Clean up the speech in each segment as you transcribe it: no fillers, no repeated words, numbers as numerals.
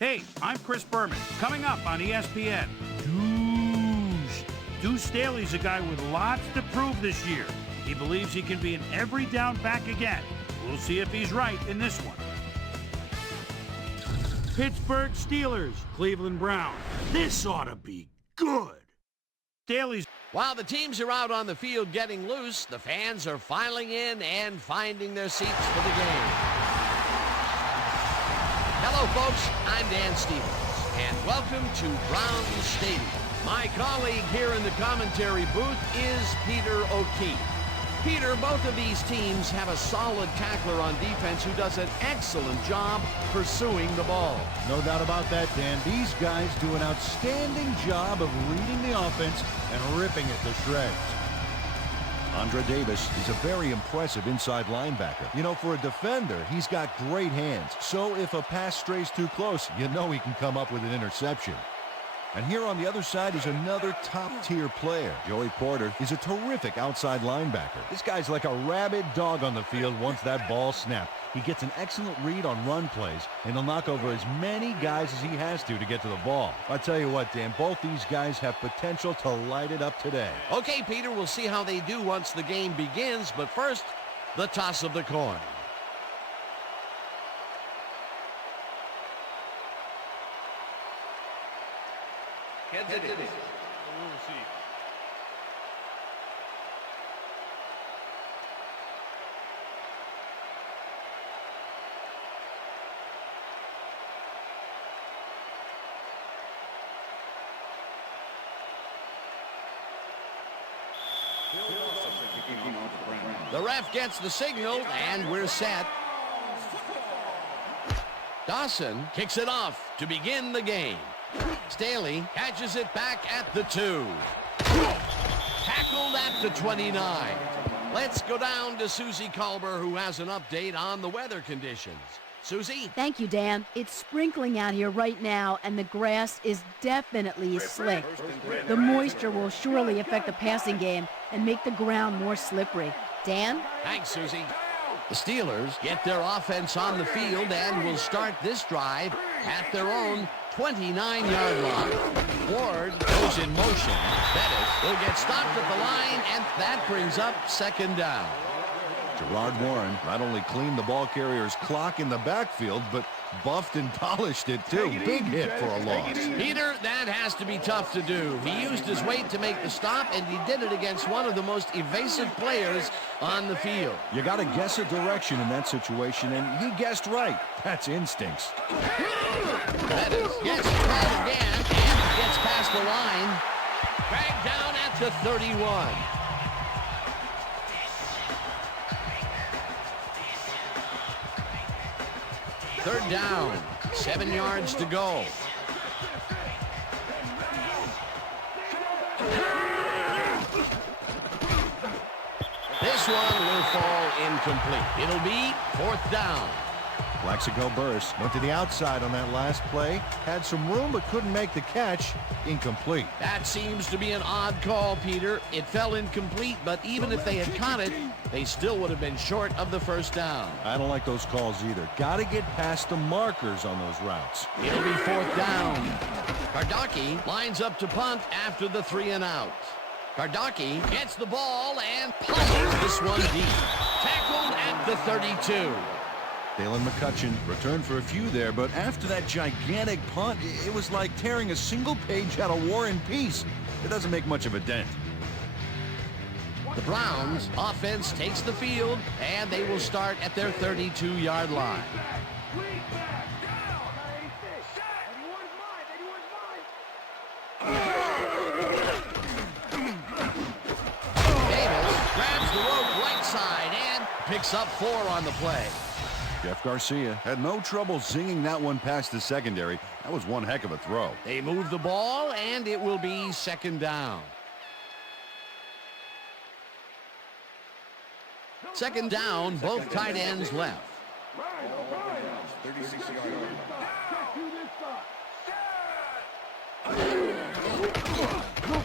Hey, I'm Chris Berman. Coming up on ESPN, Deuce Staley's a guy with lots to prove this year. He believes he can be an every down back again. We'll see if he's right in this one. Pittsburgh Steelers, Cleveland Browns. This ought to be good. Staley's. While the teams are out on the field getting loose, the fans are filing in and finding their seats for the game. Hello, folks. I'm Dan Stevens, and welcome to Brown Stadium. My colleague here in the commentary booth is Peter O'Keefe. Peter, both of these teams have a solid tackler on defense who does an excellent job pursuing the ball. No doubt about that, Dan. These guys do an outstanding job of reading the offense and ripping it to shreds. Andre Davis is a very impressive inside linebacker. You know, for a defender, he's got great hands. So if a pass strays too close, you know he can come up with an interception. And here on the other side is another top-tier player. Joey Porter is a terrific outside linebacker. This guy's like a rabid dog on the field once that ball snapped. He gets an excellent read on run plays, and he'll knock over as many guys as he has to get to the ball. I tell you what, Dan, both these guys have potential to light it up today. Okay, Peter, we'll see how they do once the game begins, but first, the toss of the coin. Heads it is. We'll see. The ref gets the signal, and we're set. Dawson kicks it off to begin the game. Staley catches it back at the 2. Tackled at the 29. Let's go down to Susie Culber, who has an update on the weather conditions. Susie? Thank you, Dan. It's sprinkling out here right now, and the grass is definitely slick. The moisture will surely affect the passing game and make the ground more slippery. Dan? Thanks, Susie. The Steelers get their offense on the field and will start this drive at their own 29-yard line. Ward goes in motion. Bettis will get stopped at the line, and that brings up second down. Gerard Warren not only cleaned the ball carrier's clock in the backfield, but buffed and polished it too. Big hit for a loss. Peter, that has to be tough to do. He used his weight to make the stop, and he did it against one of the most evasive players on the field. You got to guess a direction in that situation, and he guessed right. That's instincts. Bettis gets caught again and gets past the line. Dragged down at the 31. Third down, 7 yards to go. This one will fall incomplete. It'll be fourth down. Plaxico Burress went to the outside on that last play. Had some room but couldn't make the catch. Incomplete. That seems to be an odd call, Peter. It fell incomplete, but even if they had caught it, they still would have been short of the first down. I don't like those calls either. Got to get past the markers on those routes. It'll be fourth down. Kardaki lines up to punt after the 3 and out. Kardaki gets the ball and pummels this one deep. Tackled at the 32. Dalen McCutcheon returned for a few there, but after that gigantic punt, it was like tearing a single page out of War and Peace. It doesn't make much of a dent. The Browns offense takes the field, and they will start at their 32-yard line. Davis grabs the rope right side and picks up 4 on the play. Jeff Garcia had no trouble zinging that one past the secondary. That was one heck of a throw. They move the ball, and it will be second down. Second down, both tight ends left.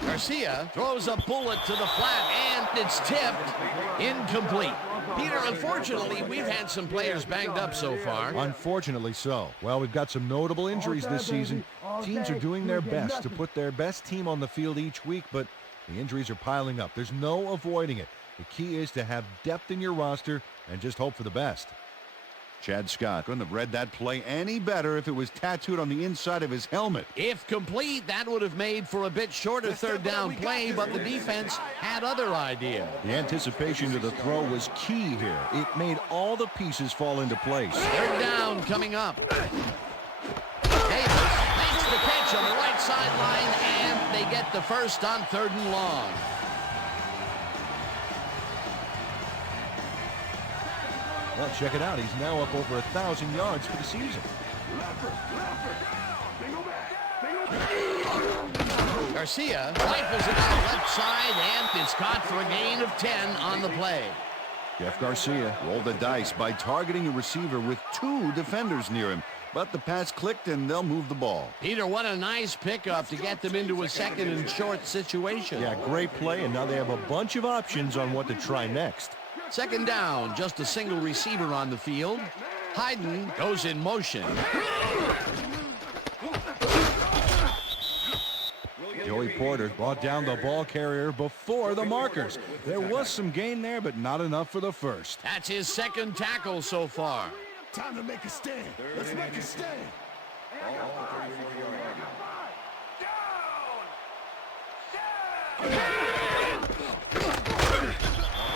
Garcia throws a bullet to the flat, and it's tipped incomplete. Peter, unfortunately, we've had some players banged up so far. Unfortunately so. Well, we've got some notable injuries this season. Teams are doing their best to put their best team on the field each week, but the injuries are piling up. There's no avoiding it. The key is to have depth in your roster and just hope for the best. Chad Scott couldn't have read that play any better if it was tattooed on the inside of his helmet. If complete, that would have made for a bit shorter third down play, but the defense had other ideas. The anticipation to the throw was key here. It made all the pieces fall into place. Third down coming up. Davis makes the catch on the right sideline, and they get the first on 3rd and long. Well, check it out. He's now up over 1,000 yards for the season. Garcia rifles it on the left side, and it's caught for a gain of 10 on the play. Jeff Garcia rolled the dice by targeting a receiver with 2 defenders near him. But the pass clicked, and they'll move the ball. Peter, what a nice pickup to get them into a 2nd and short situation. Yeah, great play, and now they have a bunch of options on what to try next. 2nd down, just a single receiver on the field. Hayden goes in motion. Joey Porter brought down the ball carrier before the markers. There was some gain there, but not enough for the first. That's his 2nd tackle so far. Time to make a stand. Let's make a stand.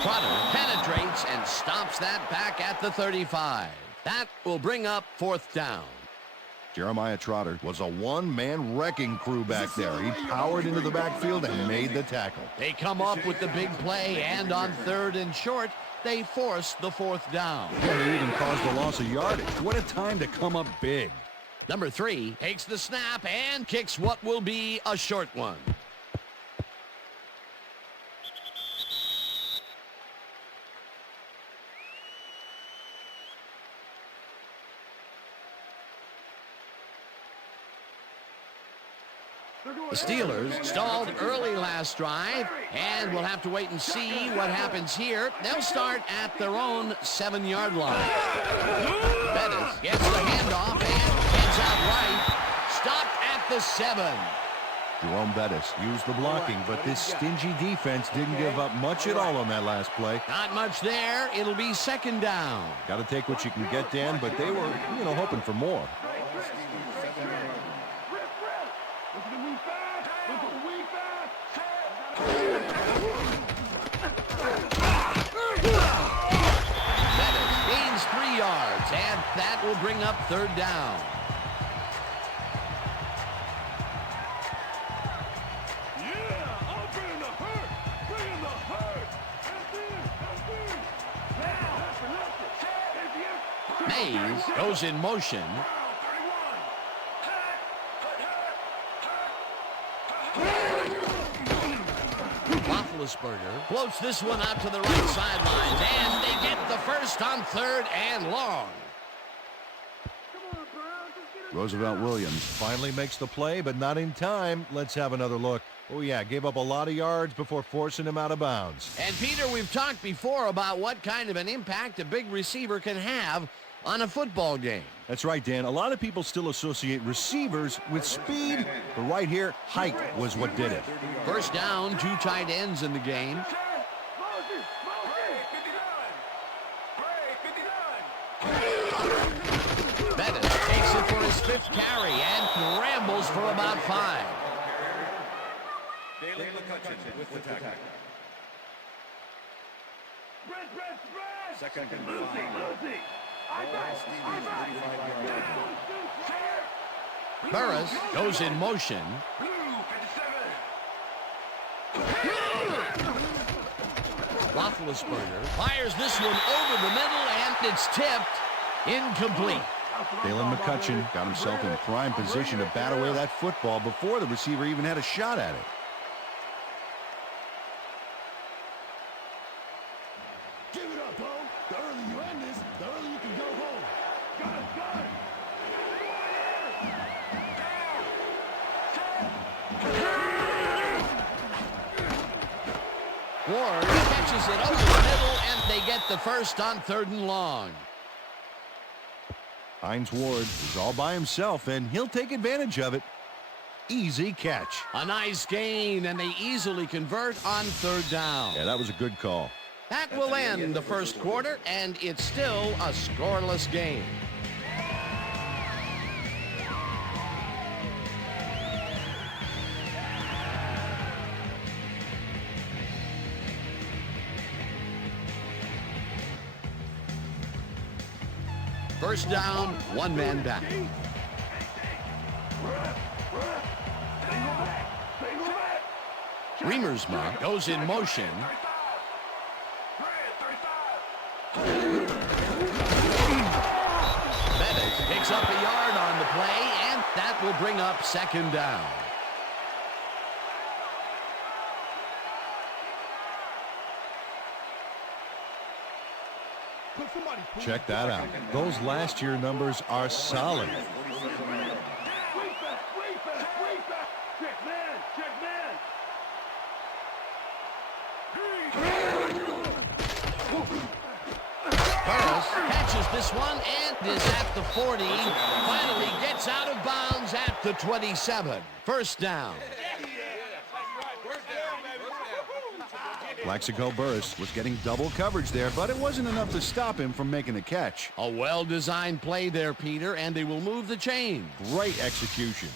Trotter penetrates and stops that back at the 35. That will bring up 4th down. Jeremiah Trotter was a one-man wrecking crew back there. He powered into the backfield and made the tackle. They come up with the big play, and on 3rd and short, they force the 4th down. And they even caused a loss of yardage. What a time to come up big. Number 3 takes the snap and kicks what will be a short one. The Steelers stalled early last drive, and we'll have to wait and see what happens here. They'll start at their own 7-yard line. Bettis gets the handoff and heads out right. Stopped at the 7. Jerome Bettis used the blocking, but this stingy defense didn't give up much at all on that last play. Not much there. It'll be 2nd down. Got to take what you can get, Dan, but they were, hoping for more. And that will bring up 3rd down. Mays goes in motion. Roethlisberger floats this one out to the right sideline, and they get the first on 3rd and long. Roosevelt Williams finally makes the play, but not in time. Let's have another look. Oh, yeah, gave up a lot of yards before forcing him out of bounds. And, Peter, we've talked before about what kind of an impact a big receiver can have on a football game. That's right, Dan. A lot of people still associate receivers with speed, but right here, height was what did it. 1st down, 2 tight ends in the game. Bettis takes it for his 5th carry and rambles for about 5. With the tackle. Second and Burris goes in motion. Roethlisberger fires this one over the middle, and it's tipped. Incomplete. Dalen McCutcheon got himself in prime position to bat away that football before the receiver even had a shot at it. Give it up, Bo. The earlier you end this, the earlier you can go home. Got it. Ward catches pitches it over the middle, and they get the first on 3rd and long. Hines Ward is all by himself, and he'll take advantage of it. Easy catch. A nice gain, and they easily convert on 3rd down. Yeah, that was a good call. That will end the first quarter, and it's still a scoreless game. First down, 1 man back. Remersma goes in motion. Bennett picks up a yard on the play, and that will bring up 2nd down. Check that out. Those last year numbers are solid. Burris catches this one and is at the 40. Finally gets out of bounds at the 27. First down. Plaxico Burris was getting double coverage there, but it wasn't enough to stop him from making the catch. A well-designed play there, Peter, and they will move the chain. Great execution.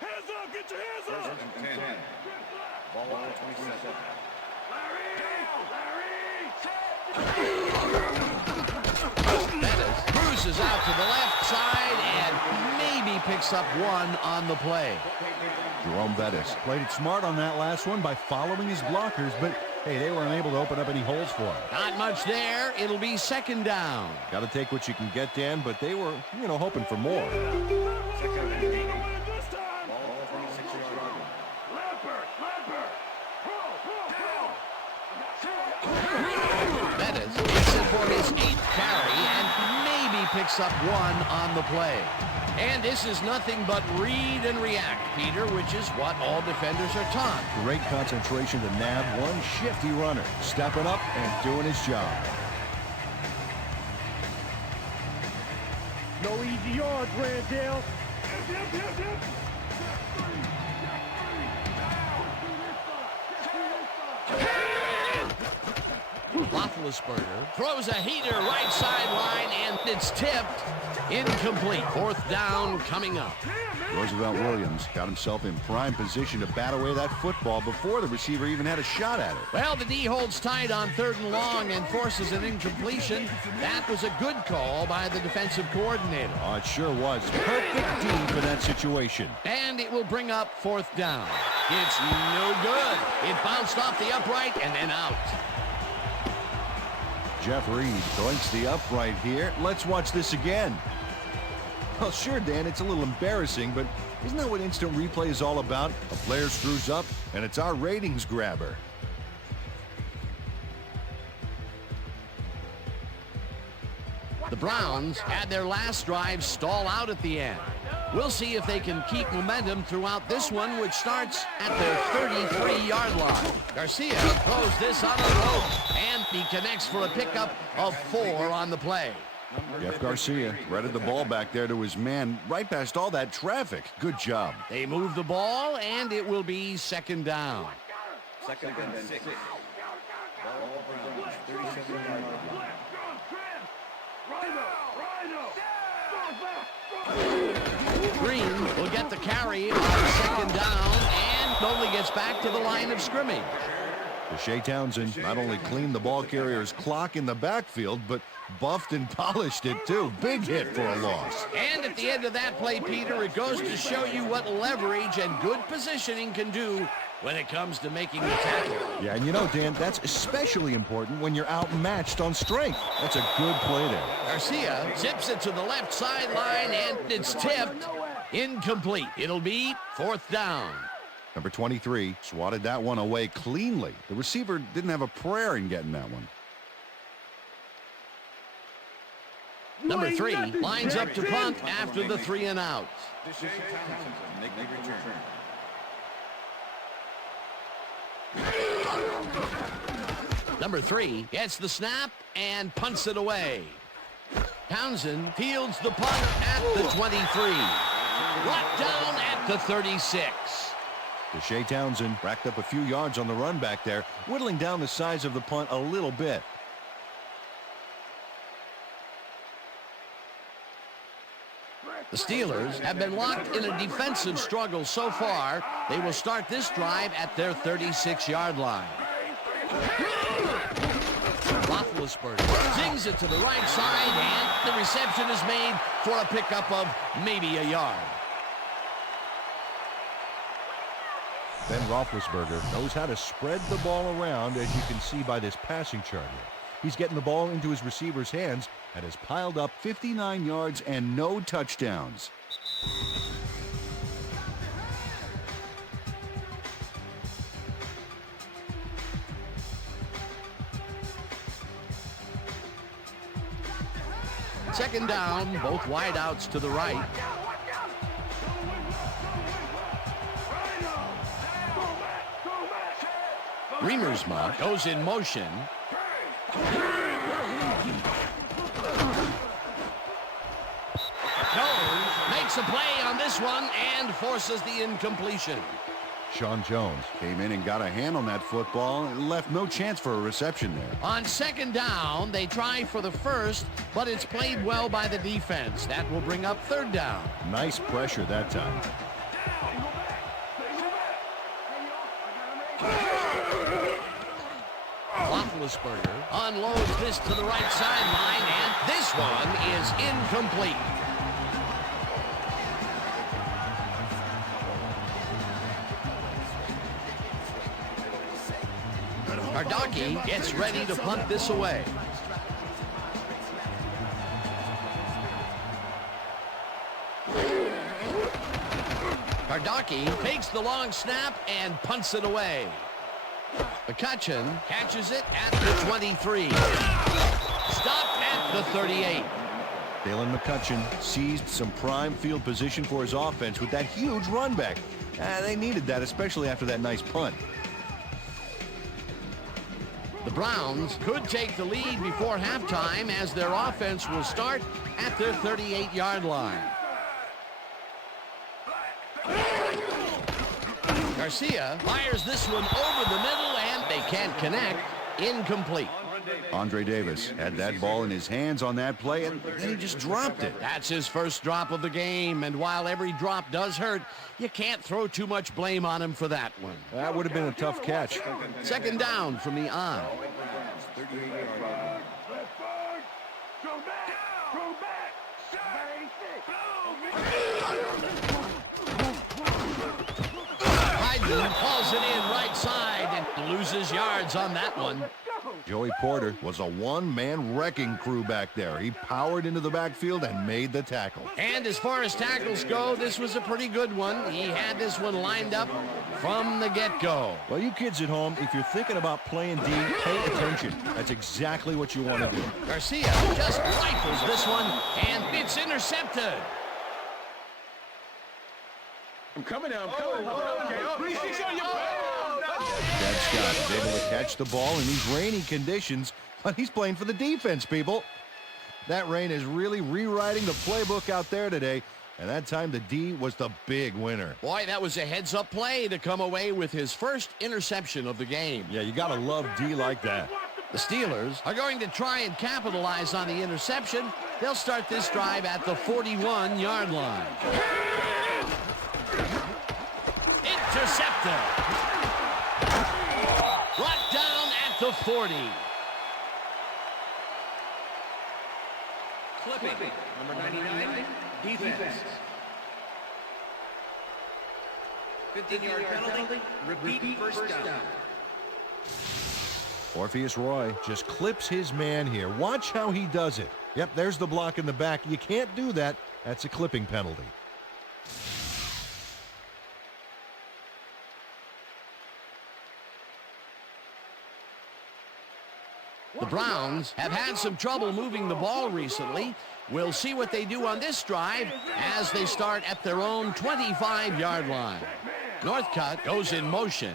Hands up! Get your hands up! 10. Ball on 27. Bettis cruises out to the left side and maybe picks up 1 on the play. Jerome Bettis played it smart on that last one by following his blockers, but hey, they were unable to open up any holes for him. Not much there. It'll be 2nd down. Got to take what you can get, Dan, but they were, hoping for more. Bettis gets it for his 8th carry and maybe picks up 1 on the play. And this is nothing but read and react, Peter, which is what all defenders are taught. Great concentration to nab one shifty runner, stepping up and doing his job. No easy yards, Randall. Roethlisberger throws a heater right sideline, and it's tipped. Incomplete. 4th down coming up. Roosevelt Williams got himself in prime position to bat away that football before the receiver even had a shot at it. Well, the D holds tight on 3rd and long and forces an incompletion. That was a good call by the defensive coordinator. Oh, it sure was. Perfect D for that situation. And it will bring up 4th down. It's no good. It bounced off the upright and then out. Jeff Reed doinks the upright here. Let's watch this again. Well, sure, Dan, it's a little embarrassing, but isn't that what instant replay is all about? A player screws up, and it's our ratings grabber. The Browns had their last drive stall out at the end. We'll see if they can keep momentum throughout this one, which starts at their 33-yard line. Garcia throws this on a rope, and he connects for a pickup of 4 on the play. Jeff Garcia threaded the ball back there to his man right past all that traffic. Good job. They move the ball, and it will be 2nd down. 2nd and 6. Ball Browns, 37-yard line. Green will get the carry on 2nd down and only gets back to the line of scrimmage. Shea Townsend not only cleaned the ball carrier's clock in the backfield, but buffed and polished it too. Big hit for a loss. And at the end of that play, Peter, it goes to show you what leverage and good positioning can do when it comes to making the tackle. Yeah, and Dan, that's especially important when you're outmatched on strength. That's a good play there. Garcia zips it to the left sideline, and it's tipped. Incomplete. It'll be 4th down. Number 23 swatted that one away cleanly. The receiver didn't have a prayer in getting that one. Number 3 lines up to punt after the 3 and out. Number 3 gets the snap and punts it away. Townsend fields the punt at the 23. Brought down at the 36. Deshae Townsend racked up a few yards on the run back there, whittling down the size of the punt a little bit. The Steelers have been locked in a defensive struggle so far. They will start this drive at their 36-yard line. Roethlisberger zings it to the right side, and the reception is made for a pickup of maybe a yard. Ben Roethlisberger knows how to spread the ball around, as you can see by this passing chart here. He's getting the ball into his receiver's hands and has piled up 59 yards and no touchdowns. Second down, both wideouts to the right. Remersma goes in motion. Jones makes a play on this one and forces the incompletion. Sean Jones came in and got a hand on that football and left no chance for a reception there. On second down, they try for the first, but it's played well by the defense. That will bring up third down. Nice pressure that time. Roethlisberger unloads this to the right sideline, and this one is incomplete. Hardaki gets ready to punt this away. Hardaki takes the long snap and punts it away. McCutcheon catches it at the 23. Stopped at the 38. Dalen McCutcheon seized some prime field position for his offense with that huge run back. They needed that, especially after that nice punt. The Browns could take the lead before halftime, as their offense will start at their 38-yard line. Garcia fires this one over the middle, and they can't connect. Incomplete. Andre Davis had that ball in his hands on that play, and then he just dropped it. That's his first drop of the game, and while every drop does hurt, you can't throw too much blame on him for that one. That would have been a tough catch. Second down from the I. Hyden calls it in right side and loses yards on that one. Joey Porter was a one-man wrecking crew back there. He powered into the backfield and made the tackle. And as far as tackles go, this was a pretty good one. He had this one lined up from the get-go. Well, you kids at home, if you're thinking about playing D, pay attention. That's exactly what you want to do. Garcia just rifles this one, and it's intercepted. I'm coming now. I'm coming. Chad Scott is able to catch the ball in these rainy conditions, but he's playing for the defense, people. That rain is really rewriting the playbook out there today, and that time the D was the big winner. Boy, that was a heads-up play to come away with his first interception of the game. Yeah, you got to love D like that. The Steelers are going to try and capitalize on the interception. They'll start this drive at the 41-yard line. Intercepted. Brought down at the 40. Clipping, number 99, defense. 15-yard penalty, repeat first down. Orpheus Roy just clips his man here. Watch how he does it. Yep, there's the block in the back. You can't do that. That's a clipping penalty. The Browns have had some trouble moving the ball recently. We'll see what they do on this drive as they start at their own 25-yard line. Northcutt goes in motion.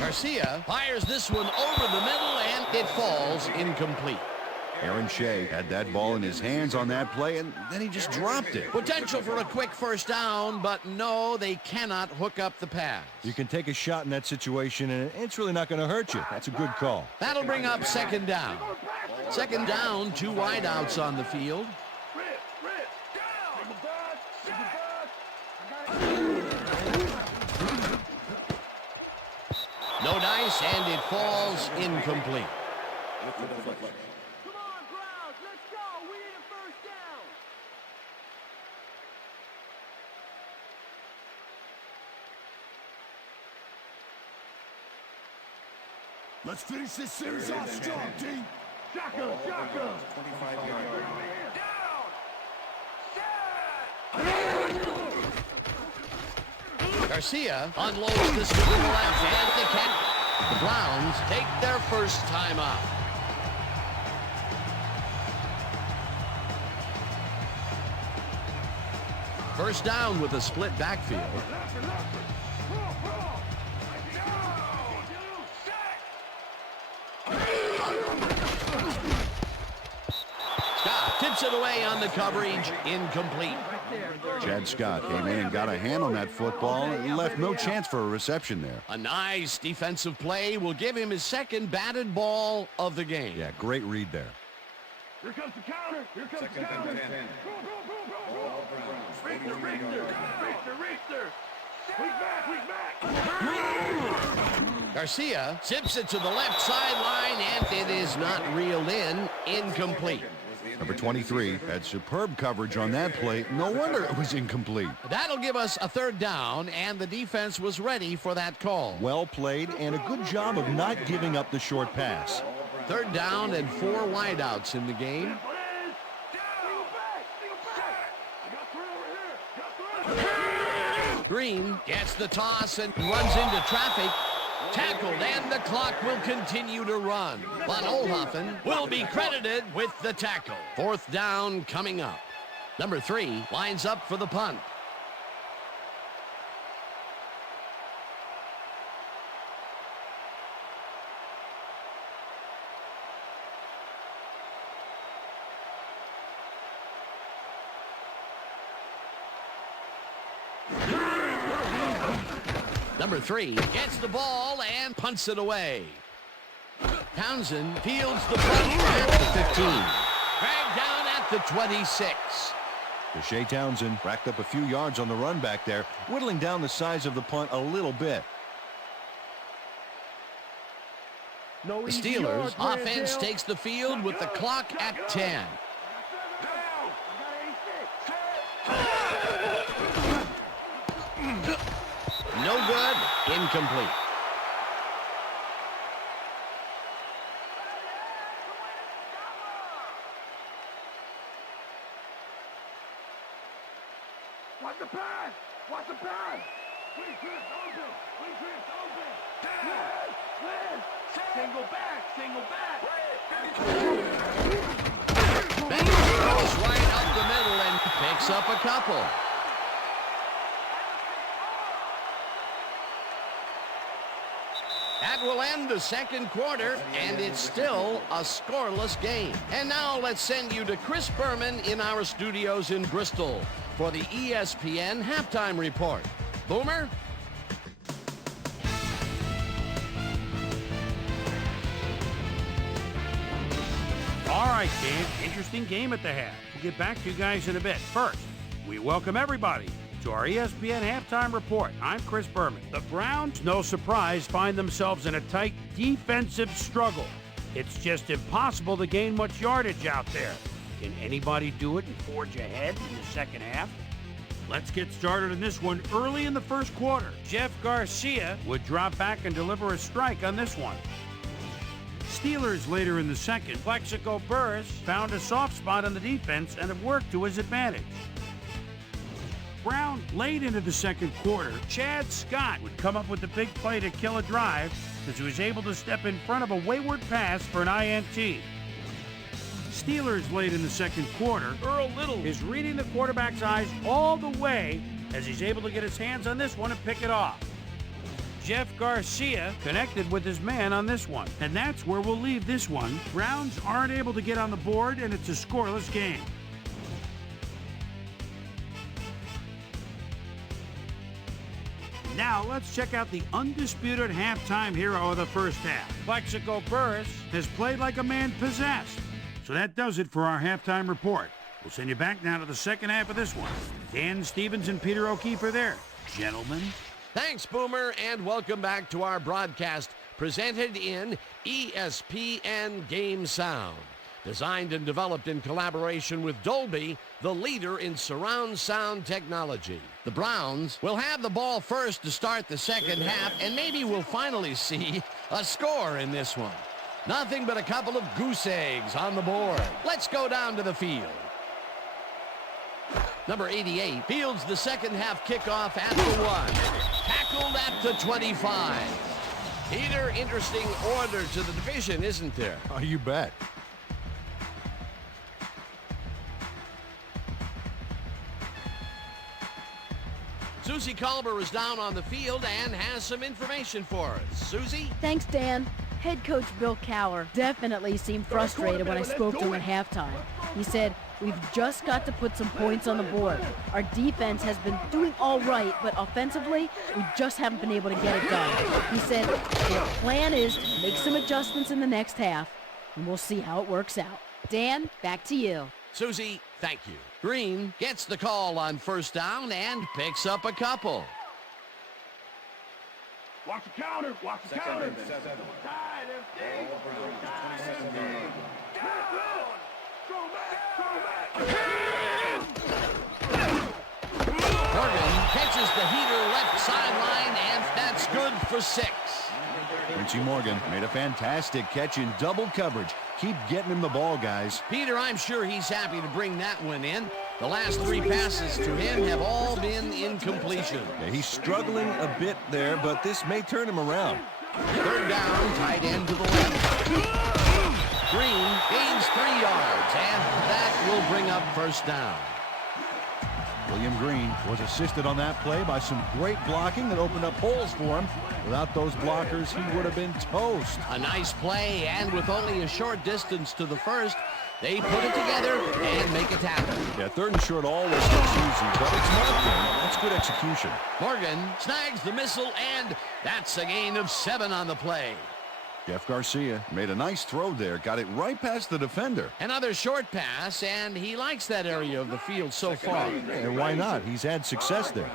Garcia fires this one over the middle, and it falls incomplete. Aaron Shea had that ball in his hands on that play, and then he just dropped it. Potential for a quick first down, but no, they cannot hook up the pass. You can take a shot in that situation, and it's really not going to hurt you. That's a good call. That'll bring up second down. Second down, 2 wideouts on the field. No dice, and it falls incomplete. Come on, Browns, let's go. We need a first down. Let's finish this series off strong, team. Jocko. 25-yard Garcia unloads this to the left, and the Browns take their first time out. First down with a split backfield. Scott tips it away on the coverage, incomplete. Chad Scott came in and got a hand on that football and left no chance for a reception there. A nice defensive play will give him his second batted ball of the game. Yeah, great read there. Here comes the counter. Here comes the counter. Go. Richter. We's back. Garcia zips it to the left sideline, and it is not reeled in. Incomplete. Number 23 had superb coverage on that play. No wonder it was incomplete. That'll give us a third down, and the defense was ready for that call. Well played and a good job of not giving up the short pass. Third down and 4 wideouts in the game. Green gets the toss and runs into traffic. Tackled, and the clock will continue to run. Von Oelhoffen will be credited with the tackle. Fourth down coming up. Number 3 lines up for the punt. Number 3 gets the ball and punts it away. Townsend fields the punt at the 15. Dragged down at the 26. Shea Townsend racked up a few yards on the run back there, whittling down the size of the punt a little bit. The Steelers offense takes the field with the clock at 10. No good. Incomplete. Watch the pass. Single back. Baker goes right up the middle and picks up a couple. That will end the second quarter, and it's still a scoreless game. And now let's send you to Chris Berman in our studios in Bristol for the ESPN Halftime Report. Boomer? All right, Dave. Interesting game at the half. We'll get back to you guys in a bit. First, we welcome everybody to our ESPN Halftime Report. I'm Chris Berman. The Browns, no surprise, find themselves in a tight defensive struggle. It's just impossible to gain much yardage out there. Can anybody do it and forge ahead in the second half? Let's get started on this one early in the first quarter. Jeff Garcia would drop back and deliver a strike on this one. Steelers later in the second. Plexico Burris found a soft spot on the defense and it worked to his advantage. Brown late into the second quarter, Chad Scott would come up with the big play to kill a drive as he was able to step in front of a wayward pass for an INT. Steelers late in the second quarter, Earl Little is reading the quarterback's eyes all the way as he's able to get his hands on this one and pick it off. Jeff Garcia connected with his man on this one, and that's where we'll leave this one. Browns aren't able to get on the board, and it's a scoreless game. Now let's check out the undisputed halftime hero of the first half. Plexico Burris has played like a man possessed. So that does it for our halftime report. We'll send you back now to the second half of this one. Dan Stevens and Peter O'Keefe are there. Gentlemen. Thanks, Boomer, and welcome back to our broadcast presented in ESPN Game Sound. Designed and developed in collaboration with Dolby, the leader in surround sound technology. The Browns will have the ball first to start the second half, and maybe we'll finally see a score in this one. Nothing but a couple of goose eggs on the board. Let's go down to the field. Number 88 fields the second half kickoff at the 1. Tackled at the 25. Peter, interesting order to the division, isn't there? Oh, you bet. Susie Culber is down on the field and has some information for us. Susie? Thanks, Dan. Head coach Bill Cowher definitely seemed frustrated when I spoke to him at halftime. He said, "We've just got to put some points on the board. Our defense has been doing all right, but offensively, we just haven't been able to get it done." He said, "Their plan is to make some adjustments in the next half, and we'll see how it works out." Dan, back to you. Susie, thank you. Green gets the call on first down and picks up a couple. Watch the counter. Watch the counter. Tied and deep. Tied and deep. Down. Go back. Go back. Morgan catches the heater left sideline, and that's good for 6. Quincy Morgan made a fantastic catch in double coverage. Keep getting him the ball, guys. Peter, I'm sure he's happy to bring that one in. The last 3 passes to him have all been incompletion. Yeah, he's struggling a bit there, but this may turn him around. Third down, tight end to the left. Green gains 3 yards, and that will bring up first down. William Green was assisted on that play by some great blocking that opened up holes for him. Without those blockers, he would have been toast. A nice play, and with only a short distance to the first, they put it together and make a tackle. Yeah, third and short always looks easy, but it's not good. That's good execution. Morgan snags the missile, and that's a gain of 7 on the play. Jeff Garcia made a nice throw there, got it right past the defender. Another short pass, and he likes that area of the field so far. And why not? He's had success there.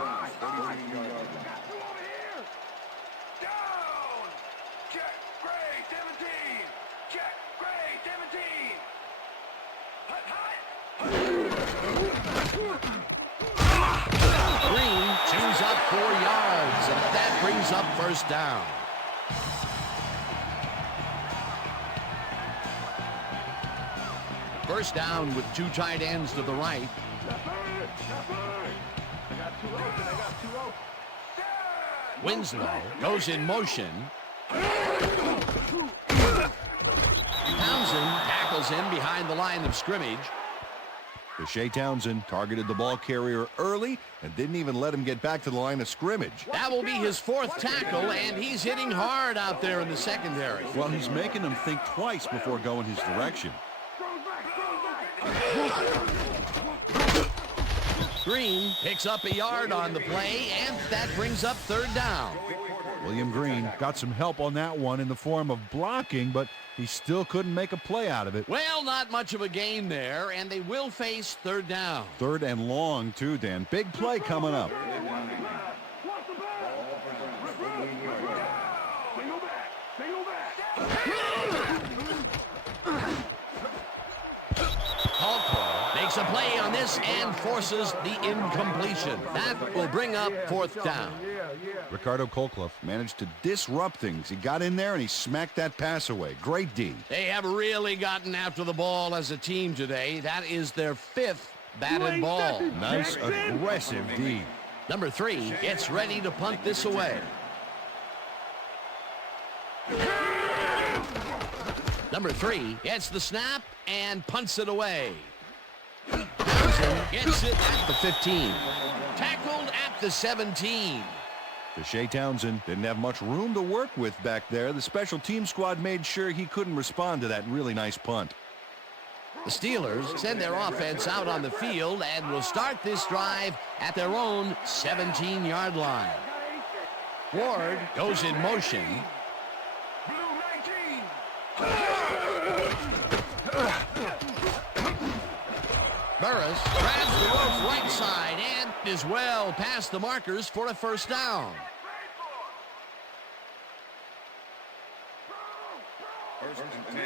Green chews up 4 yards, and that brings up first down. First down with 2 tight ends to the right. Winslow goes in motion. Townsend tackles him behind the line of scrimmage. Shea Townsend targeted the ball carrier early and didn't even let him get back to the line of scrimmage. That will be his 4th tackle, and he's hitting hard out there in the secondary. Well, he's making them think twice before going his direction. Green picks up a yard on the play, and that brings up third down. William Green got some help on that one in the form of blocking, but he still couldn't make a play out of it. Well, not much of a gain there, and they will face third down. Third and long, too, Dan. Big play coming up. Makes a play on this and forces the incompletion. That will bring up 4th down. Ricardo Colclough managed to disrupt things. He got in there and he smacked that pass away. Great D. They have really gotten after the ball as a team today. That is their 5th batted ball. Nice, aggressive D. Number 3 gets ready to punt this away. Number 3 gets the snap and punts it away. Townsend gets it at the 15. Tackled at the 17. Shea Townsend didn't have much room to work with back there. The special team squad made sure he couldn't respond to that really nice punt. The Steelers send their offense out on the field and will start this drive at their own 17-yard line. Ward goes in motion. Burris grabs the rope right side and is well past the markers for a first down. First and 10.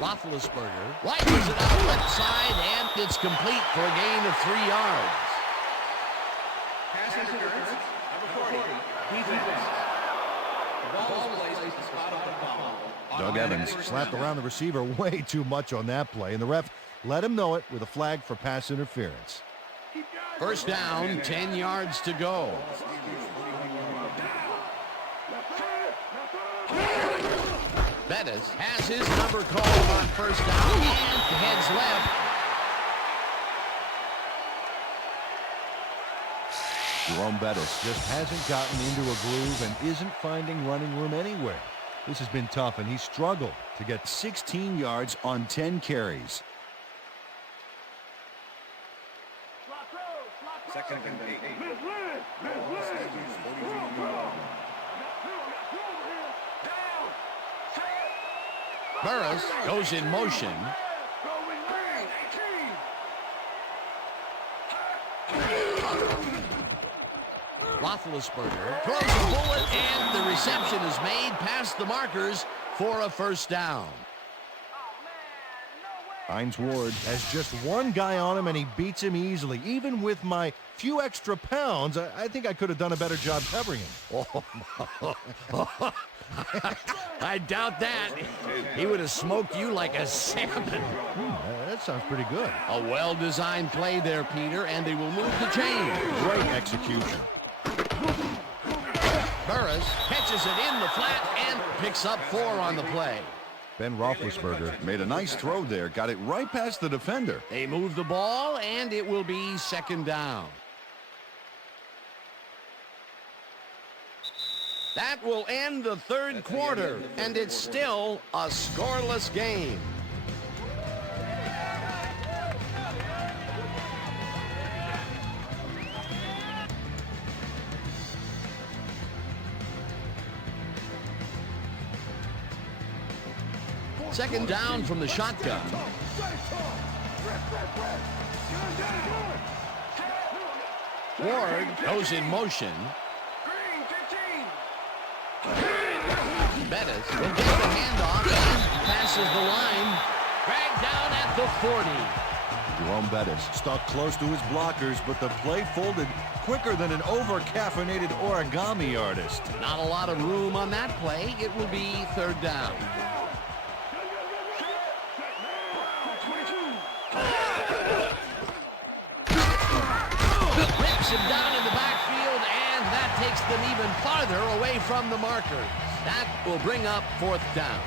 Roethlisberger rifles it out left side, and it's complete for a gain of 3 yards. Pass interference. Number 40. Defense. The ball was placed at the spot of the foul. Doug Evans slapped around the receiver way too much on that play, and the ref let him know it with a flag for pass interference. First down, 10 yards to go. Bettis has his number called on first down and heads left. Jerome Bettis just hasn't gotten into a groove and isn't finding running room anywhere. This has been tough, and he's struggled to get 16 yards on 10 carries. Second and 8. Burris goes in motion. Roethlisberger throws a bullet, and the reception is made past the markers for a first down. Hines Ward has just one guy on him, and he beats him easily. Even with my few extra pounds, I think I could have done a better job covering him. I doubt that. He would have smoked you like a salmon. That sounds pretty good. A well-designed play there, Peter, and they will move the chain. Great execution. Burris catches it in the flat and picks up 4 on the play. Ben Roethlisberger made a nice throw there, got it right past the defender. They move the ball, and it will be second down. That will end the third quarter, and it's still a scoreless game. Second down from the shotgun. Ward goes in motion. Bettis will get the handoff and passes the line. Dragged down at the 40. Jerome Bettis stuck close to his blockers, but the play folded quicker than an over-caffeinated origami artist. Not a lot of room on that play. It will be third down. Rips him down in the backfield, and that takes them even farther away from the markers. That will bring up fourth down.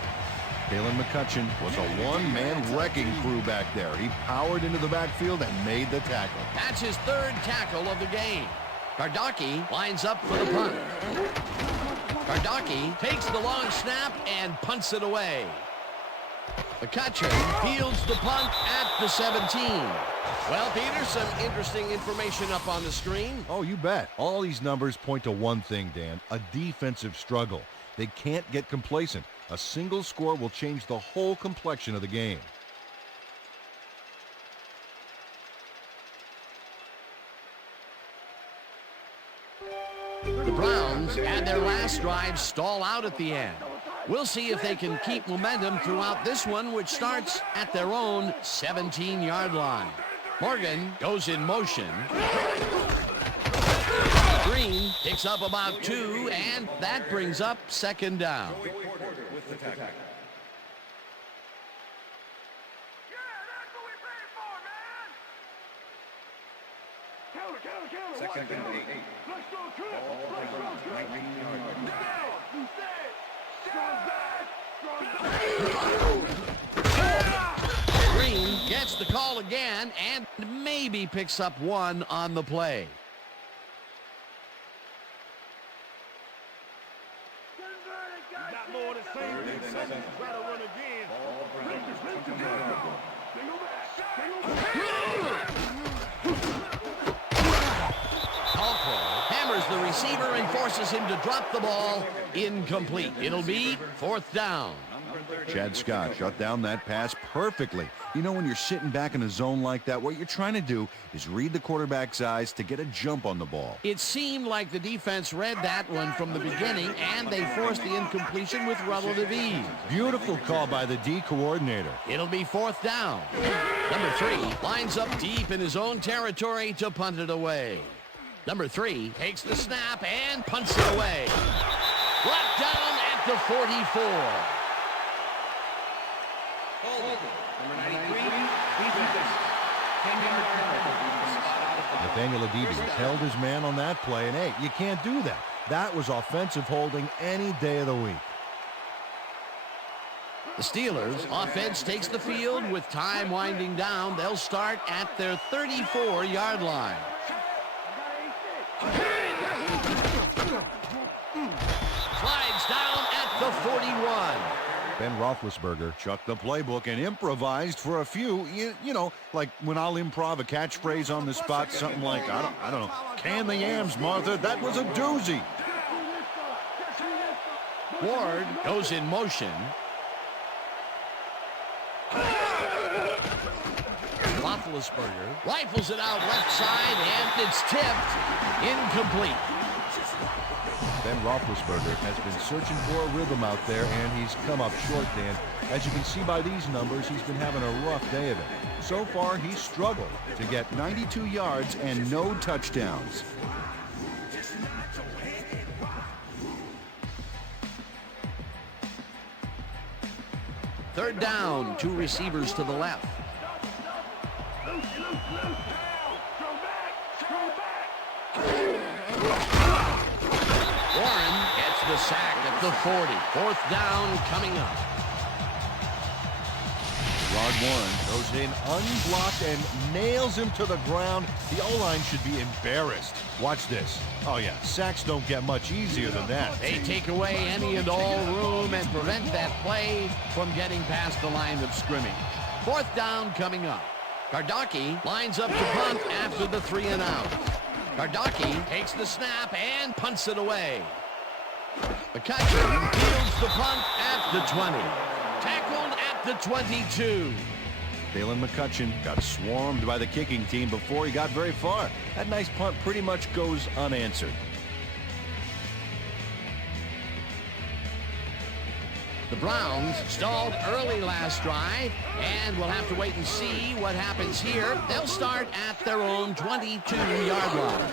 Kalen McCutcheon was a one-man wrecking crew back there. He powered into the backfield and made the tackle. That's his third tackle of the game. Gardocki lines up for the punt. Gardocki takes the long snap and punts it away. McCutcheon fields the punt at the 17. Well, Peter, some interesting information up on the screen. Oh, you bet. All these numbers point to one thing, Dan, a defensive struggle. They can't get complacent. A single score will change the whole complexion of the game. The Browns and their last drive stall out at the end. We'll see if they can keep momentum throughout this one, which starts at their own 17-yard line. Morgan goes in motion. picks up about 2, and that brings up second down. With the tackle. Second and 8. Let's go, Trip. Let's go, Trip. 19 yards. Green gets the call again and maybe picks up 1 on the play. Got more than same thing. Try to run again. Hammers the receiver and forces him to drop the ball. Incomplete. It'll be 4th down. Chad Scott shut down that pass perfectly. You know, when you're sitting back in a zone like that, what you're trying to do is read the quarterback's eyes to get a jump on the ball. It seemed like the defense read that one from the beginning, and they forced the incompletion with relative ease. Beautiful call by the D coordinator. It'll be 4th down. Number 3 lines up deep in his own territory to punt it away. Number 3 takes the snap and punts it away. Brought down at the 44. Number 93, defense. 10-yard penalty. Nathaniel Adibi held his man on that play, and hey, you can't do that. That was offensive holding any day of the week. The Steelers' offense takes the field with time winding down. They'll start at their 34-yard line. Slides down at the 41. Ben Roethlisberger chucked the playbook and improvised for a few, you know, like when I'll improv a catchphrase on the spot, something like, I don't know, can the yams, Martha? That was a doozy. Ward goes in motion. Roethlisberger rifles it out left side, and it's tipped. Incomplete. Ben Roethlisberger has been searching for a rhythm out there, and he's come up short, Dan. As you can see by these numbers, he's been having a rough day of it. So far, he's struggled to get 92 yards and no touchdowns. Third down, 2 receivers to the left. Warren gets the sack at the 40. 4th down coming up. Rod Warren goes in unblocked and nails him to the ground. The O-line should be embarrassed. Watch this. Oh, yeah, sacks don't get much easier than that. They take away any and all room and prevent that play from getting past the line of scrimmage. 4th down coming up. Gardocki lines up to punt after the 3-and-out. Gardocki takes the snap and punts it away. McCutcheon fields the punt at the 20. Tackled at the 22. Dalen McCutcheon got swarmed by the kicking team before he got very far. That nice punt pretty much goes unanswered. The Browns stalled early last drive, and we'll have to wait and see what happens here. They'll start at their own 22-yard line.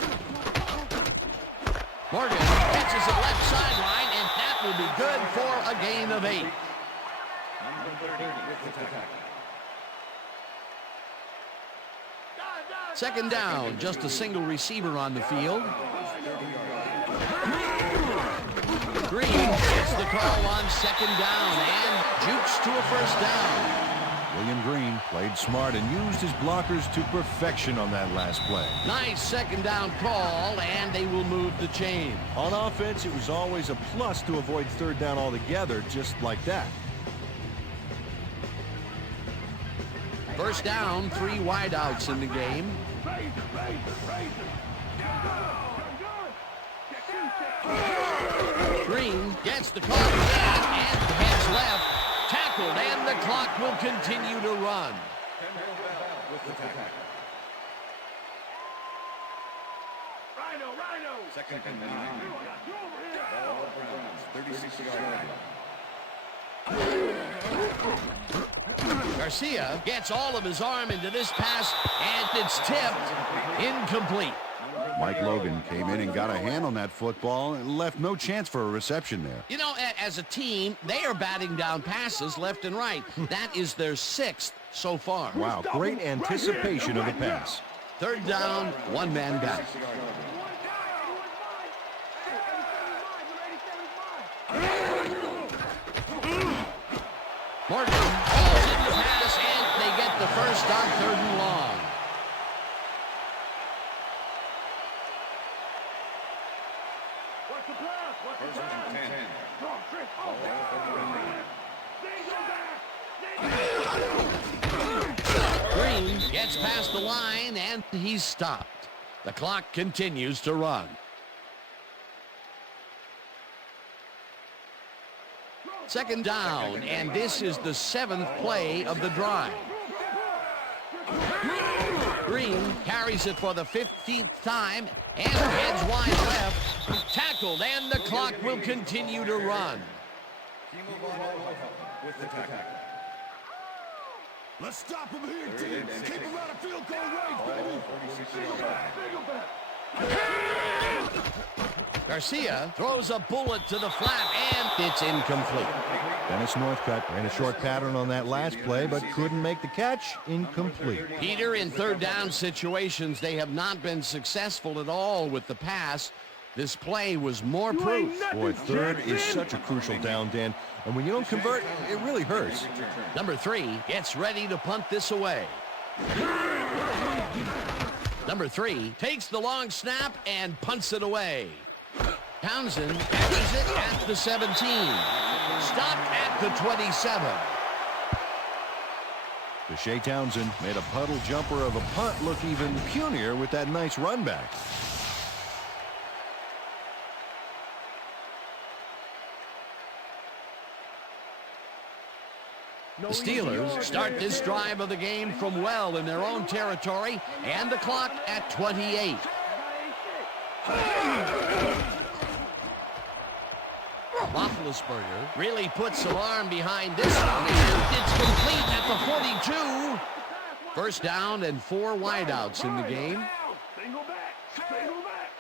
Morgan catches it left sideline, and that will be good for a gain of 8. Second down, just a single receiver on the field. Green gets the call on 2nd down and jukes to a 1st down. William Green played smart and used his blockers to perfection on that last play. Nice 2nd down call, and they will move the chain. On offense, it was always a plus to avoid 3rd down altogether, just like that. 1st down, 3 wideouts in the game. Green gets the call again and heads left. Tackled, and the clock will continue to run. Second and 9. Ball Browns, 36-yard line. Garcia gets all of his arm into this pass, and it's tipped. Incomplete. Mike Logan came in and got a hand on that football and left no chance for a reception there. You know, as a team, they are batting down passes left and right. That is their 6th so far. Wow, great anticipation of the pass. 3rd down, 1 man back. Morgan falls in the pass, and they get the first on 3rd and long. What's the plan? What's the plan? Green gets past the line, and he's stopped. The clock continues to run. Second down, and this is the 7th play of the drive. Green carries it for the 15th time and heads wide left. Tackled, and the clock will continue to run. Let's stop him here, team. Keep him out of field goal range, baby. Garcia throws a bullet to the flat, and it's incomplete. Dennis Northcutt ran a short pattern on that last play, but couldn't make the catch. Incomplete. Peter, in 3rd down situations, they have not been successful at all with the pass. This play was more proof. Boy, 3rd is such a crucial down, Dan. And when you don't convert, it really hurts. Number 3 gets ready to punt this away. Number 3 takes the long snap and punts it away. Townsend catches it at the 17. Stopped at the 27. Deshae Townsend made a puddle jumper of a punt look even punier with that nice run back. The Steelers start this drive of the game from well in their own territory, and the clock at 28. Roethlisberger really puts alarm behind this one, and it's complete at the 42. First down and 4 wideouts in the game. Single back. Single back.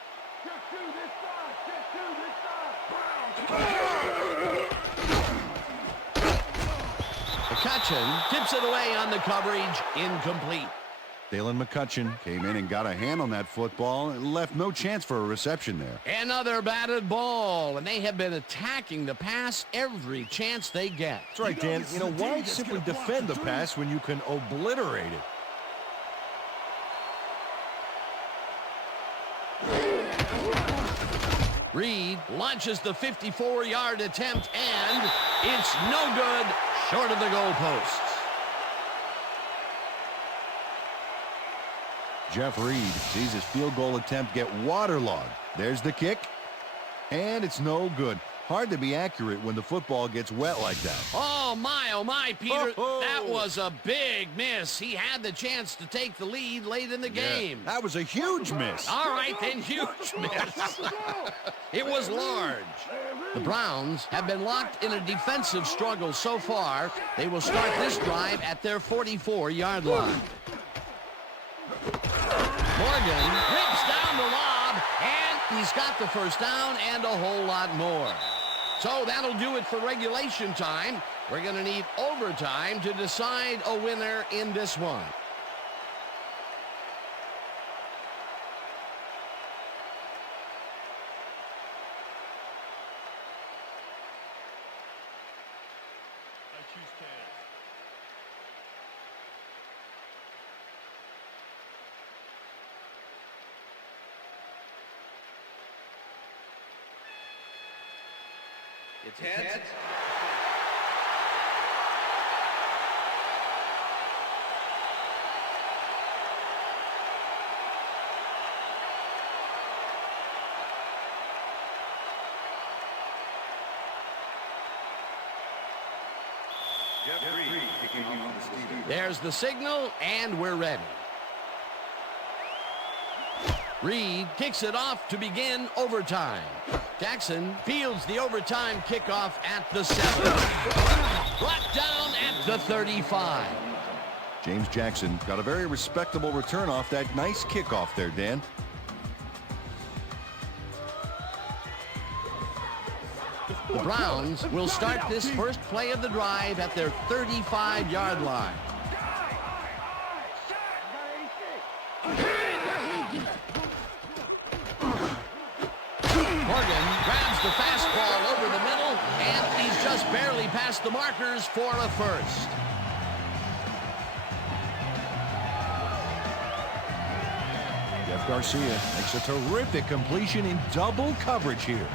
Check to this side. Check to this side. McCutcheon tips it away on the coverage, incomplete. Dalen McCutcheon came in and got a hand on that football and left no chance for a reception there. Another batted ball, and they have been attacking the pass every chance they get. That's right, Dan. You know, why simply defend the pass when you can obliterate it? Reed launches the 54-yard attempt, and it's no good, short of the goalposts. Jeff Reed sees his field goal attempt get waterlogged. There's the kick, and it's no good. Hard to be accurate when the football gets wet like that. Oh, my, Peter. That was a big miss. He had the chance to take the lead late in the game. That was a huge miss. All right, then, huge miss. It was large. The Browns have been locked in a defensive struggle so far. They will start this drive at their 44-yard line. Morgan rips down the lob, and he's got the first down and a whole lot more. So that'll do it for regulation time. We're going to need overtime to decide a winner in this one. It's heads. Jeff Reed taking on the Steelers. There's the signal, and we're ready. Reed kicks it off to begin overtime. Jackson fields the overtime kickoff at the 7. Brought down at the 35. James Jackson got a very respectable return off that nice kickoff there, Dan. The Browns will start this first play of the drive at their 35-yard line. Morgan grabs the fastball over the middle, and he's just barely past the markers for a first. Jeff Garcia makes a terrific completion in double coverage here.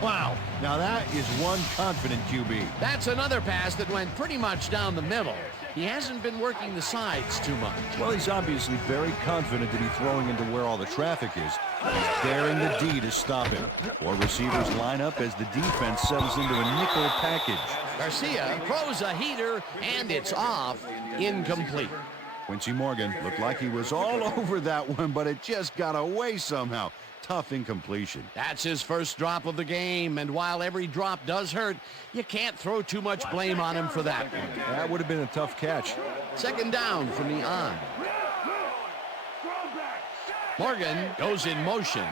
Wow, now that is one confident QB. That's another pass that went pretty much down the middle. He hasn't been working the sides too much. Well, he's obviously very confident to be throwing into where all the traffic is. He's daring the D to stop him. Four receivers line up as the defense settles into a nickel package. Garcia throws a heater, and it's off, incomplete. Quincy Morgan looked like he was all over that one, but it just got away somehow. Tough incompletion. That's his first drop of the game, and while every drop does hurt, you can't throw too much blame on him for that one. That would have been a tough catch. Second down from the on. Morgan goes in motion.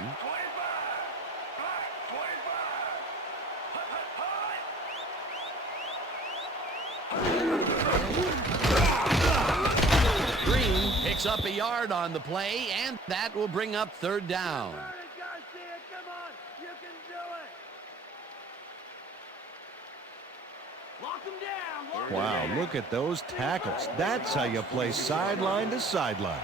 Green picks up a yard on the play, and that will bring up third down. Wow, look at those tackles. That's how you play sideline to sideline.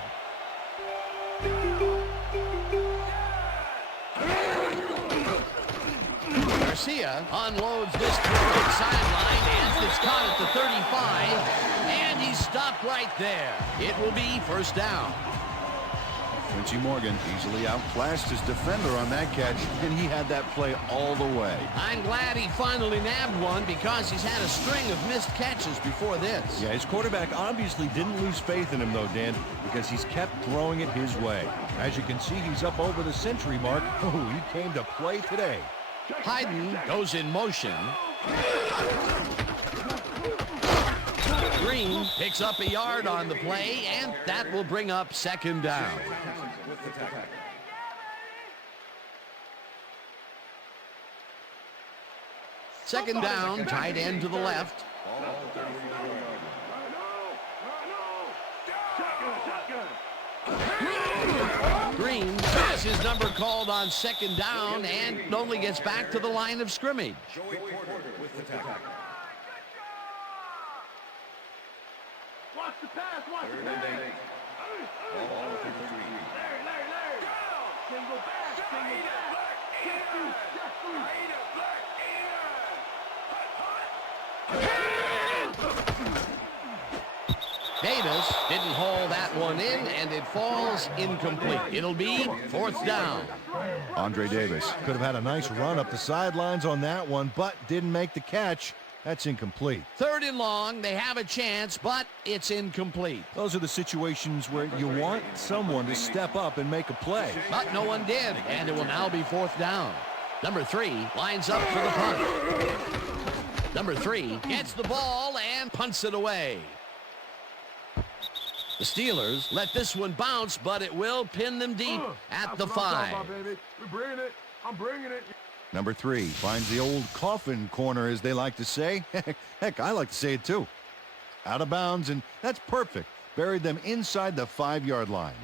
Garcia unloads this to the right sideline, and it's caught at the 35, and he's stopped right there. It will be first down. Quincy Morgan easily outclassed his defender on that catch, and he had that play all the way. I'm glad he finally nabbed one because he's had a string of missed catches before this. Yeah, his quarterback obviously didn't lose faith in him, though, Dan, because he's kept throwing it his way. As you can see, he's up over the century mark. Oh, he came to play today. Hayden goes in motion. Green picks up a yard on the play, and that will bring up second down. Second down, tight end to the left. Green has his number called on second down and only gets back to the line of scrimmage. Watch the pass, watch the pass. Larry. Single back, single back. Davis didn't haul that one in, and it falls incomplete. It'll be fourth down. Andre Davis could have had a nice run up the sidelines on that one, but didn't make the catch. That's incomplete. Third and long, they have a chance, but it's incomplete. Those are the situations where you want someone to step up and make a play. But no one did, and it will now be fourth down. Number 3 lines up for the punt. Number 3 gets the ball and punts it away. The Steelers let this one bounce, but it will pin them deep at the 5. We're bringing it. I'm bringing it. Number 3 finds the old coffin corner, as they like to say. Heck, I like to say it too. Out of bounds, and that's perfect. Buried them inside the 5-yard line.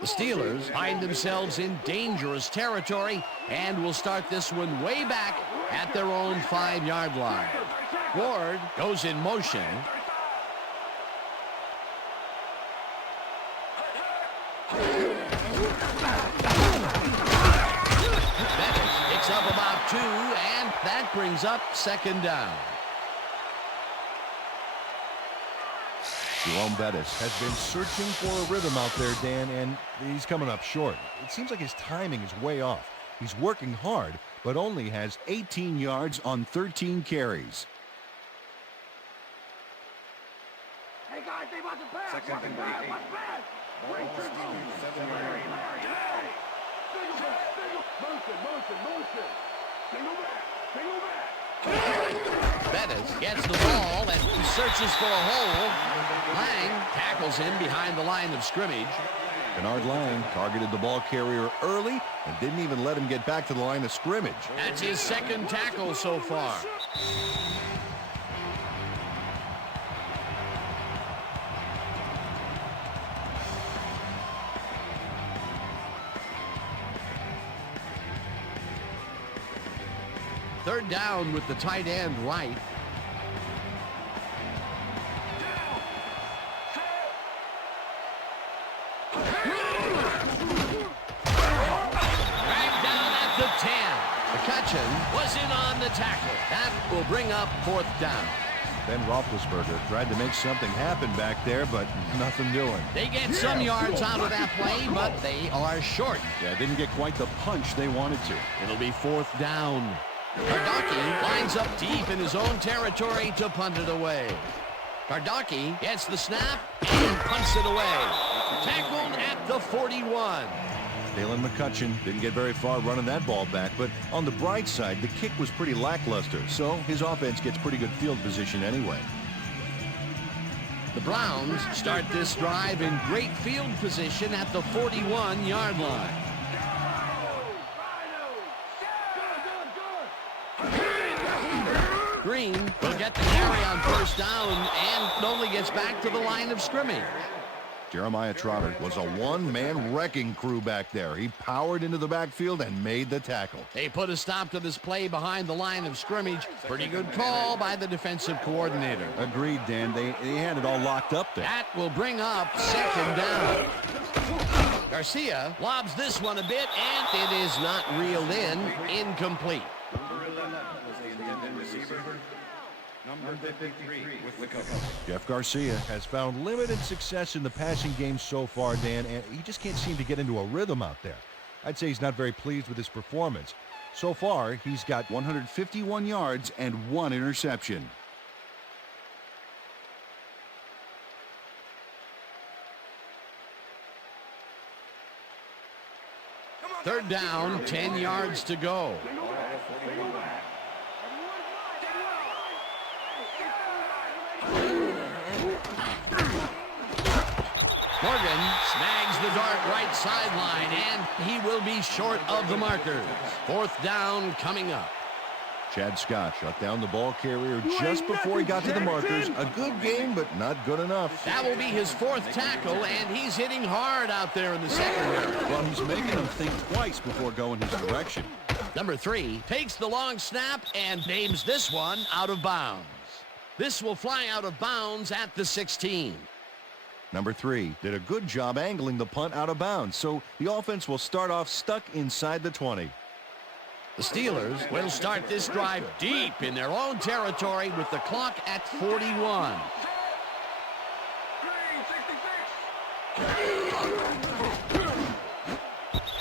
The Steelers find themselves in dangerous territory and will start this one way back at their own 5-yard line. Ward goes in motion. Bettis picks up about 2, and that brings up second down. Jerome Bettis has been searching for a rhythm out there, Dan, and he's coming up short. It seems like his timing is way off. He's working hard, but only has 18 yards on 13 carries. Hey guys, they want to pass. Watch the pass. Watch the pass. Great trick. Larry. Motion. Single back. Bettis gets the ball and searches for a hole. Lang tackles him behind the line of scrimmage. Bernard Lang targeted the ball carrier early and didn't even let him get back to the line of scrimmage. That's his second tackle so far. Third down with the tight end right. Dragged down at the 10. McCutcheon was in on the tackle. That will bring up fourth down. Ben Roethlisberger tried to make something happen back there, but nothing doing. They get some yards out of that play, but they are short. Yeah, didn't get quite the punch they wanted to. It'll be fourth down. Kardaki lines up deep in his own territory to punt it away. Kardaki gets the snap and punts it away. Tackled at the 41. Dalen McCutcheon didn't get very far running that ball back, but on the bright side, the kick was pretty lackluster, so his offense gets pretty good field position anyway. The Browns start this drive in great field position at the 41-yard line. Green will get the carry on first down and only gets back to the line of scrimmage. Jeremiah Trotter was a one-man wrecking crew back there. He powered into the backfield and made the tackle. They put a stop to this play behind the line of scrimmage. Pretty good call by the defensive coordinator. Agreed, Dan. They had it all locked up there. That will bring up second down. Garcia lobs this one a bit, and it is not reeled in. Incomplete. Number 53 with the cover. Jeff Garcia has found limited success in the passing game so far, Dan, and he just can't seem to get into a rhythm out there. I'd say he's not very pleased with his performance. So far, he's got 151 yards and 1 interception. Third down, 10 yards to go. Morgan snags the dart right sideline, and he will be short of the markers. Fourth down coming up. Chad Scott shut down the ball carrier just before he got to the markers. A good game, but not good enough. That will be his fourth tackle, and he's hitting hard out there in the secondary. Well, he's making them think twice before going his direction. Number 3 takes the long snap and aims this one out of bounds. This will fly out of bounds at the 16. Number 3 did a good job angling the punt out of bounds, so the offense will start off stuck inside the 20. The Steelers will start this drive deep in their own territory with the clock at 41.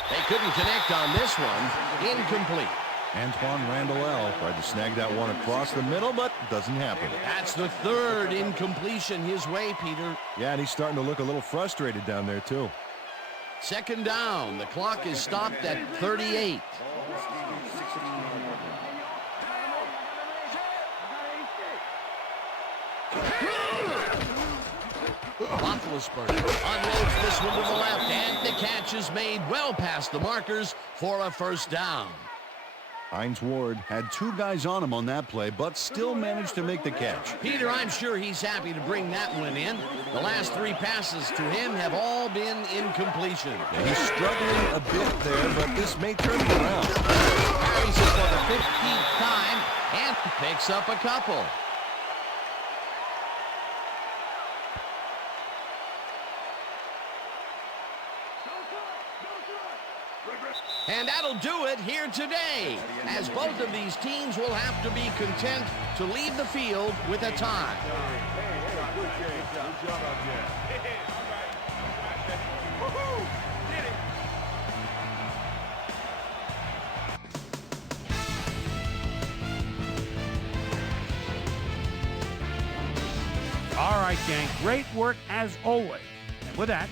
They couldn't connect on this one. Incomplete. Antoine Randall tried to snag that one across the middle, but doesn't happen. That's the third incompletion his way, Peter. Yeah, and he's starting to look a little frustrated down there, too. Second down. The clock is stopped at 38. Roethlisberger unloads this one to the left, and the catch is made well past the markers for a first down. Hines Ward had 2 guys on him on that play, but still managed to make the catch. Peter, I'm sure he's happy to bring that one in. The last 3 passes to him have all been incompletion. Yeah, he's struggling a bit there, but this may turn him around. Carries it for the 15th time and picks up a couple. And that'll do it here today, as both of these teams will have to be content to leave the field with a tie. All right, gang, great work as always. And with that,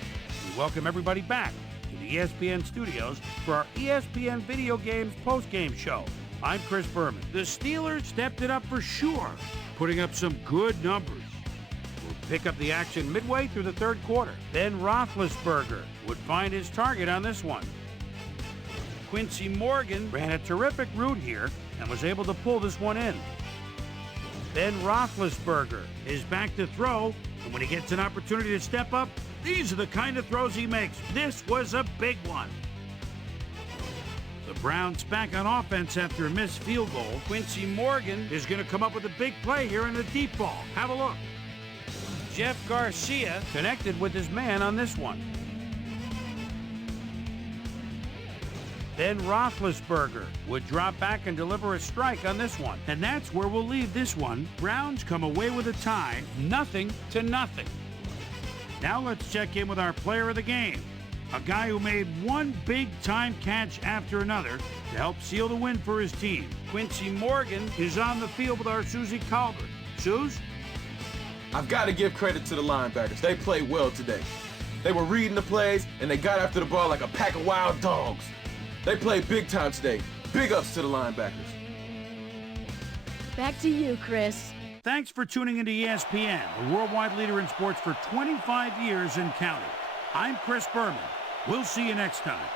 we welcome everybody back to the ESPN studios for our ESPN Video Games post-game show. I'm Chris Berman. The Steelers stepped it up for sure, putting up some good numbers. We'll pick up the action midway through the third quarter. Ben Roethlisberger would find his target on this one. Quincy Morgan ran a terrific route here and was able to pull this one in. Ben Roethlisberger is back to throw, and when he gets an opportunity to step up, these are the kind of throws he makes. This was a big one. The Browns back on offense after a missed field goal. Quincy Morgan is going to come up with a big play here in the deep ball. Have a look. Jeff Garcia connected with his man on this one. Then Roethlisberger would drop back and deliver a strike on this one. And that's where we'll leave this one. Browns come away with a tie, 0-0. Now let's check in with our player of the game. A guy who made one big-time catch after another to help seal the win for his team. Quincy Morgan is on the field with our Susie Colbert. Suze? I've got to give credit to the linebackers. They played well today. They were reading the plays, and they got after the ball like a pack of wild dogs. They played big time today. Big ups to the linebackers. Back to you, Chris. Thanks for tuning into ESPN, the worldwide leader in sports for 25 years and counting. I'm Chris Berman. We'll see you next time.